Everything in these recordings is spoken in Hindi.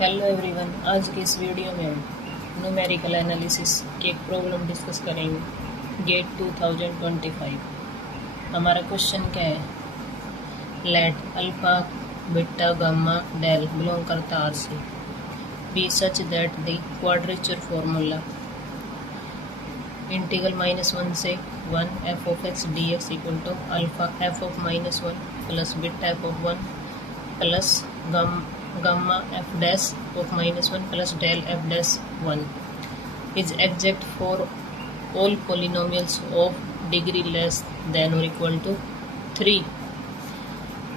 हेलो एवरीवन, आज की इस वीडियो में हम न्यूमेरिकल एनालिसिस की एक प्रॉब्लम डिस्कस करेंगे। गेट 2025। हमारा क्वेश्चन क्या है? Let alpha beta gamma del belong करता आर से be such that the quadrature formula integral -1 से 1 f of x d x equal to alpha f of -1 plus beta f of 1 plus gamma f dash of -1 plus del f dash 1 is exact for all polynomials of degree less than or equal to 3,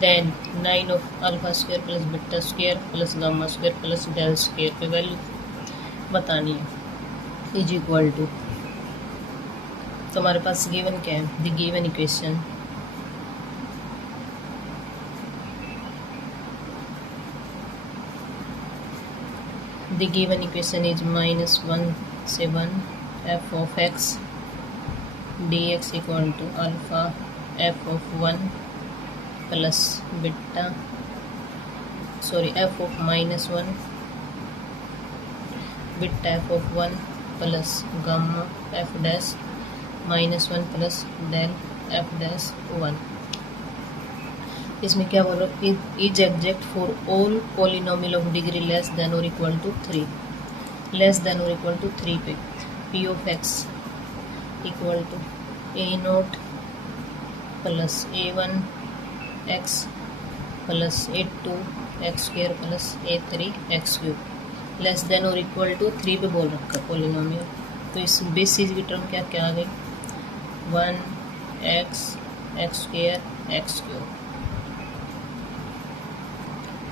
then 9 of alpha square plus beta square plus gamma square plus del square पे वैल्यू बतानी है इज इक्वल टू। तो हमारे पास गिवन क्या है? The given equation The given equation is -1 से 1 f of x dx equal to alpha f of 1 plus beta f of -1 beta f of 1 plus gamma f dash -1 plus del f dash 1। इसमें क्या बोल रहा हूँ? Is exact for all polynomial of degree less than और इक्वल टू 3, लेस देन और इक्वल टू 3 पे p of x equal to a0 plus a1 x plus a2 x square plus a3 x cube less than और इक्वल टू 3 पे बोल रखा पॉलिनोमियल। तो इस बेसिस की टर्म क्या क्या आ गई? 1 x x square x cube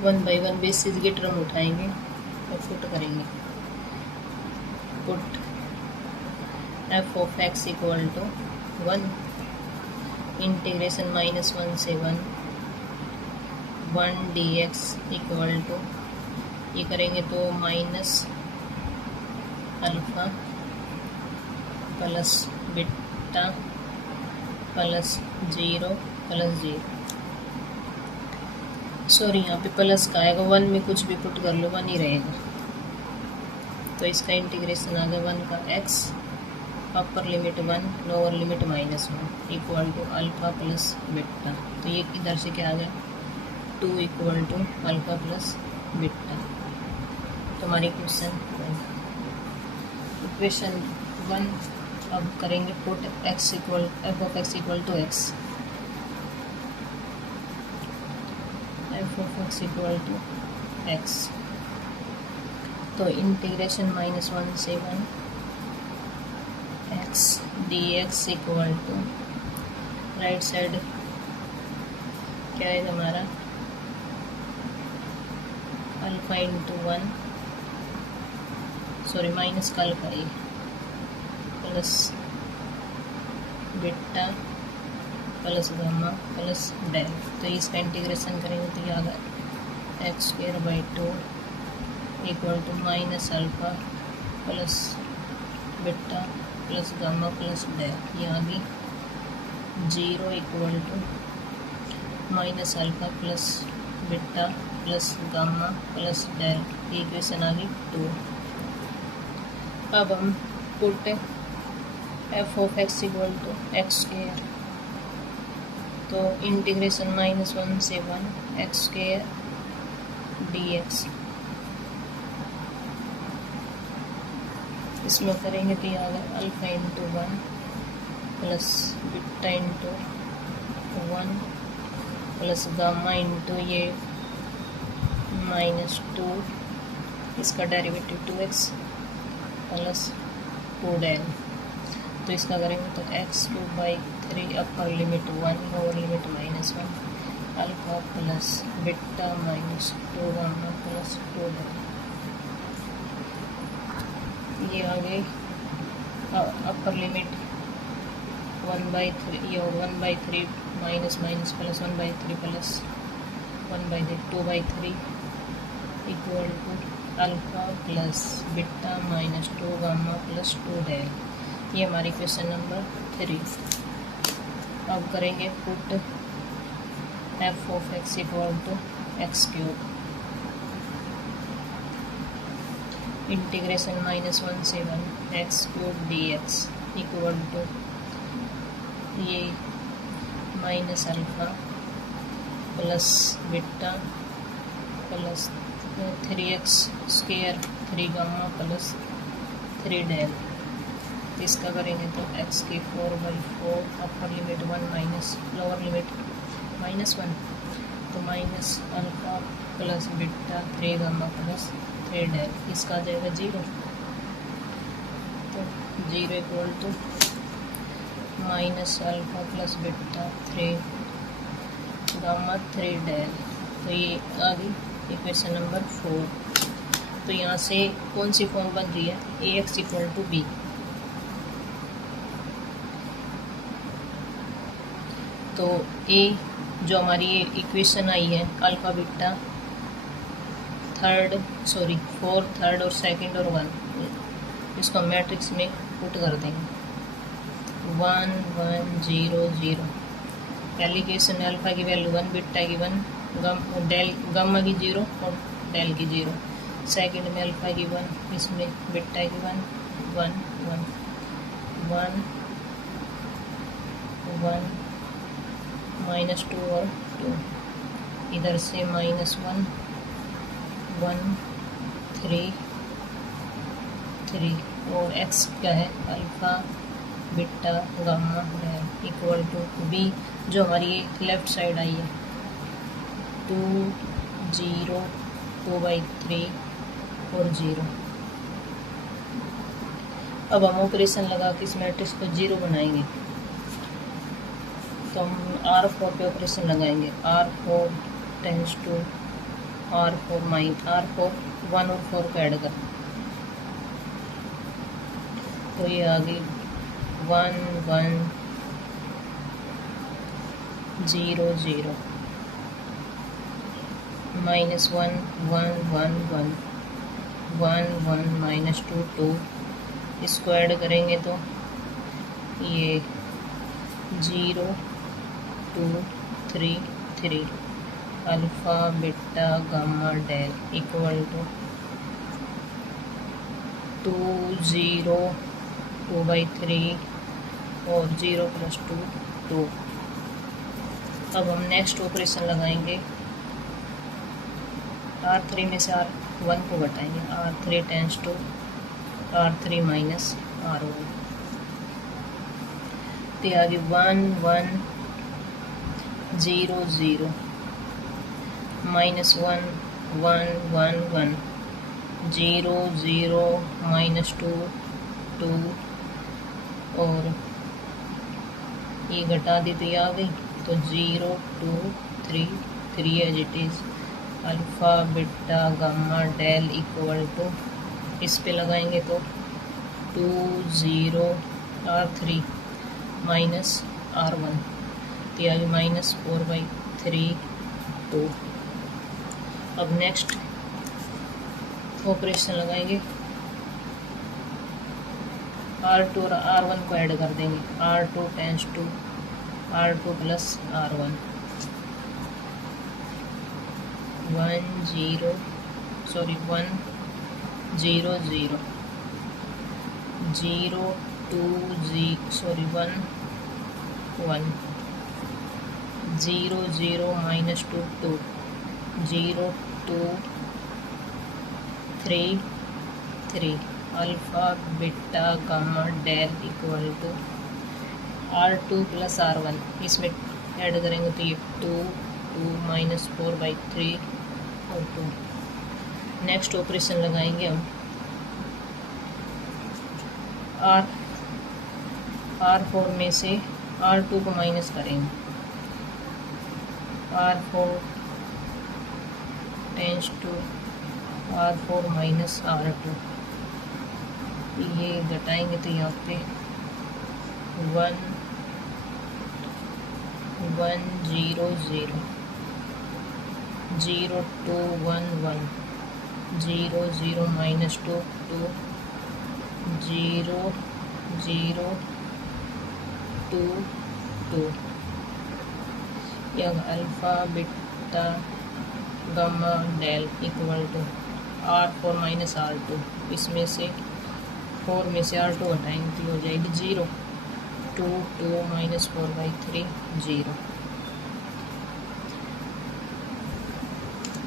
1 by 1 basis की टर्म उठाएंगे और पुट करेंगे। Put f of x equal to 1 integration -1 से 1 डी एक्स इक्वल टू ये करेंगे तो minus alpha plus beta plus 0 plus 0। Sorry, यहाँ पे प्लस का आएगा, 1 में कुछ भी पुट कर लो 1 ही रहेगा। तो इसका इंटीग्रेशन आ गया 1 का x upper limit 1 lower limit -1 equal to alpha plus beta. तो ये इधर से क्या आ गया? 2 equal to alpha plus beta. तो हमारी इक्वेशन 1 अब करेंगे put x equal f of x equal to x f of x equal to x. तो इंटीग्रेशन -1 से 1 x d x equal to right side क्या है हमारा? अल्फा इंटू 1 सॉरी माइनस का अल्फा ही plus beta plus gamma plus del. तो इसका इंटीग्रेशन करेंगे तो ये आ गया x square by 2 equal to minus alpha plus beta plus gamma plus del. ये आ गई 0 equal to minus alpha plus beta plus gamma plus del. ये इक्वेशन आ गई 2। अब हम put f of x equal to x square तो इंटीग्रेशन -1 से 1 एक्स स्क्र डी एक्स इसमें करेंगे तो ये आ गया alpha into 1 plus beta into 1 plus gamma into ये -2 इसका डेरिवेटिव 2x प्लस 2 डेल। तो इसका करेंगे तो x³ upper limit 1 lower limit -1 alpha plus beta -2 gamma plus 2 del. ये आ गई अपर लिमिट 1/3 ये और 1/3 minus minus plus 1/3 plus 1/2/3 equal to alpha plus beta -2 gamma plus 2 del. ये हमारी क्वेश्चन नंबर 3। अब करेंगे put f of x equal to x³ integration -1 से 1 x cube d x equal to ये minus alpha plus beta plus 3x square 3 gamma plus 3 del. इसका करेंगे तो x की 4/4 upper limit 1 minus lower limit -1 तो minus alpha plus beta 3 gamma plus 3 del. इसका आ जाएगा 0 तो 0 equal to minus alpha plus beta 3 gamma 3 del. तो ये आ गई इक्वेशन नंबर 4। तो यहाँ से कौन सी फॉर्म बन रही है, ax इक्वल टू बी। तो ए जो हमारी इक्वेशन आई है अल्फ़ा बीटा फोर्थ थर्ड और सेकंड और 1, इसको मैट्रिक्स में पुट कर देंगे 1 1 0 0। पहली इक्वेशन अल्फ़ा की वैल्यू 1, बीटा की 1, डेल गामा की 0 और डेल की 0। सेकंड में अल्फ़ा की 1, इसमें बीटा की 1 1 1 1 1 -2 और 2, इधर से -1 1 3 3 और x क्या है alpha beta gamma del equal to b जो हमारी लेफ्ट साइड आई है 2 0 2/3 और 0। अब हम ऑपरेशन लगा के इस मैट्रिक्स को 0 बनाएंगे तो हम R4 पे ऑपरेशन लगाएंगे। R4 टेंस टू R4 1 और 4 को ऐड कर तो ये आ गई 1 1 0 0 -1 1 1 1 1 1 -2 2। इसको ऐड करेंगे तो ये 0 2 3 3 alpha beta gamma del equal to 2 0 2/3 और 0 + 2 2। अब हम नेक्स्ट ऑपरेशन लगाएंगे R3 में से R1 को घटाएंगे R3 tense to R3 minus R1 तो आगे 1 1 0 0 -1 1 1 1 0 0 -2 2 और ये घटा दी तो ये आ गई तो 0 2 3 3 as it is alpha beta gamma del equal to इस पे लगाएंगे तो 2 0 R3 माइनस R1 तो ये -4/3 2। अब नेक्स्ट ऑपरेशन लगाएंगे R2 और R1 को ऐड कर देंगे R2 tends to R2 + R1 1 0 0 0 0 2 1 1 0 0 -2 2 0 2 3 3 alpha beta gamma del equal to R2 + R1 इसमें ऐड करेंगे तो ये 2 2 -4/3 और 2। नेक्स्ट ऑपरेशन लगाएंगे हम R4 में से R2 को माइनस करेंगे R4 tense to R4 minus R2 ये घटाएंगे तो यहाँ पे 1 1 0 0 0 2 1 1 0 0 -2 2 0 0 2 2 यह alpha beta gamma del equal to R4 minus R2, इसमें से 4 में से R2 हटाएंगे तो हो जाएगी 0, 2 माइनस 4/3 0।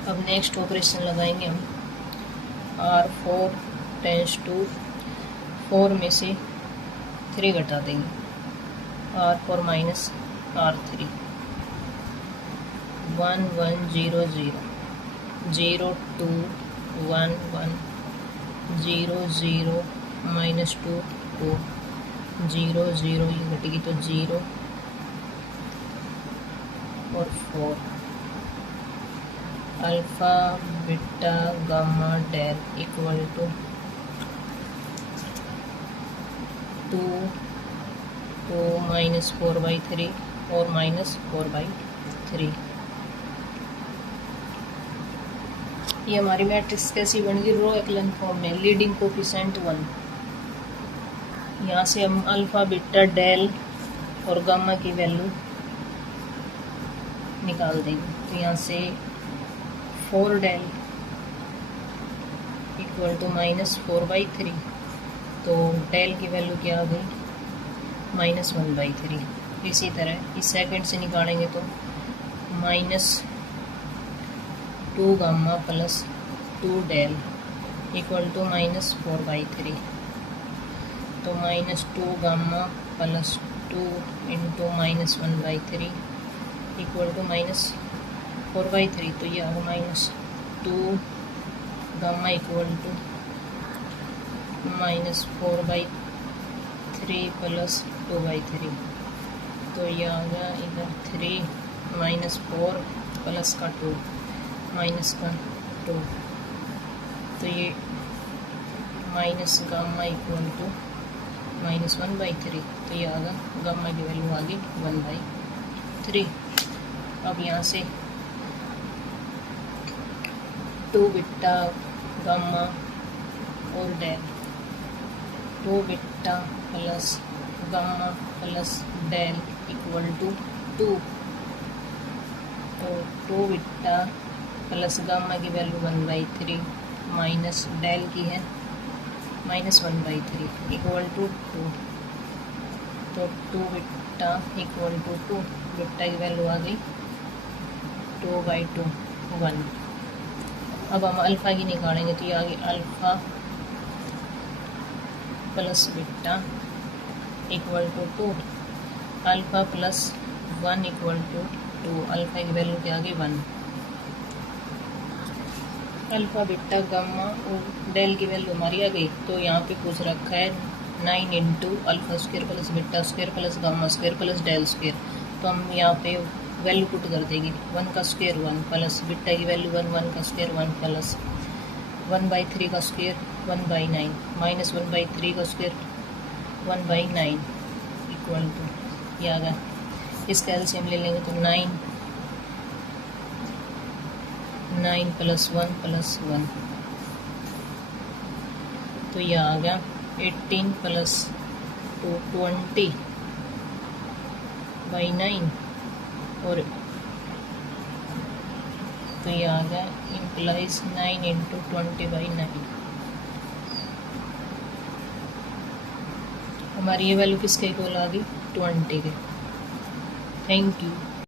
अब नेक्स्ट ऑपरेशन लगाएंगे हम, R4 टेंस टू 4 में से 3 घटा देंगे, R4 माइनस R3, 1 1 0 0 0 2 1 1 0 0 माइनस 2 2 0 0, ये घटेगी तो 0 और 4, alpha beta gamma del equal to 2 minus 4/3 और माइनस 4/3। ये हमारी मैट्रिक्स कैसी बन गई, रो एक्लन फॉर्म में, लीडिंग कोफिशिएंट 1। यहाँ से हम अल्फा बीटा डेल और गामा की वैल्यू निकाल देंगे। तो यहाँ से 4 डेल इक्वल टू माइनस 4/3, तो डेल की वैल्यू क्या आ गई, माइनस 1/3। इसी तरह इस सेकंड से निकालेंगे तो minus 2 gamma plus 2 del equal to minus 4/3, तो minus 2 gamma plus 2 into minus 1/3 equal to minus 4/3, तो ये आ गया minus 2 gamma equal to minus 4/3 plus 2/3, तो ये आ गया इधर 3 माइनस 4 प्लस का 2 माइनस का 2, तो ये minus gamma equal to minus 1/3, तो ये आ गया गामा की वैल्यू आ गई 1/3। अब यहाँ से 2 बीटा गामा और del, 2 beta plus gamma plus del equal to 2, तो 2 बीटा प्लस गामा की वैल्यू 1/3 माइनस डेल की है माइनस 1/3 इक्वल टू 2, तो 2 बीटा इक्वल टू 2, बीटा की वैल्यू आ गई 2/2 1। अब हम अल्फ़ा की निकालेंगे तो ये आ गई alpha plus beta equal to 2, alpha plus 1 equal to 2, alpha की वैल्यू क्या आ गई 1। अल्फ़ा बीटा गामा और डेल की वैल्यू हमारी आ गई, तो यहाँ पे पूछ रखा है 9 into alpha square plus beta square plus gamma square plus del square, तो हम यहाँ पे वैल्यू पुट कर देंगे, 1 का स्क्वायर 1 प्लस बीटा की वैल्यू 1 1 का स्क्वायर 1 प्लस 1/3 का स्क्वायर 1/9 माइनस 1/3 का स्क्वायर 1/9 इक्वल टू, ये आ गया। इसका एलसीएम ले लेंगे तो 9 प्लस 1 प्लस 1, तो ये आ गया 18 प्लस 2 20/9, और तो ये आ गया इम्प्लाइज 9 इंटू 20/9। हमारी ये वैल्यू किसके इक्वल आ गई, 20 के। Thank you.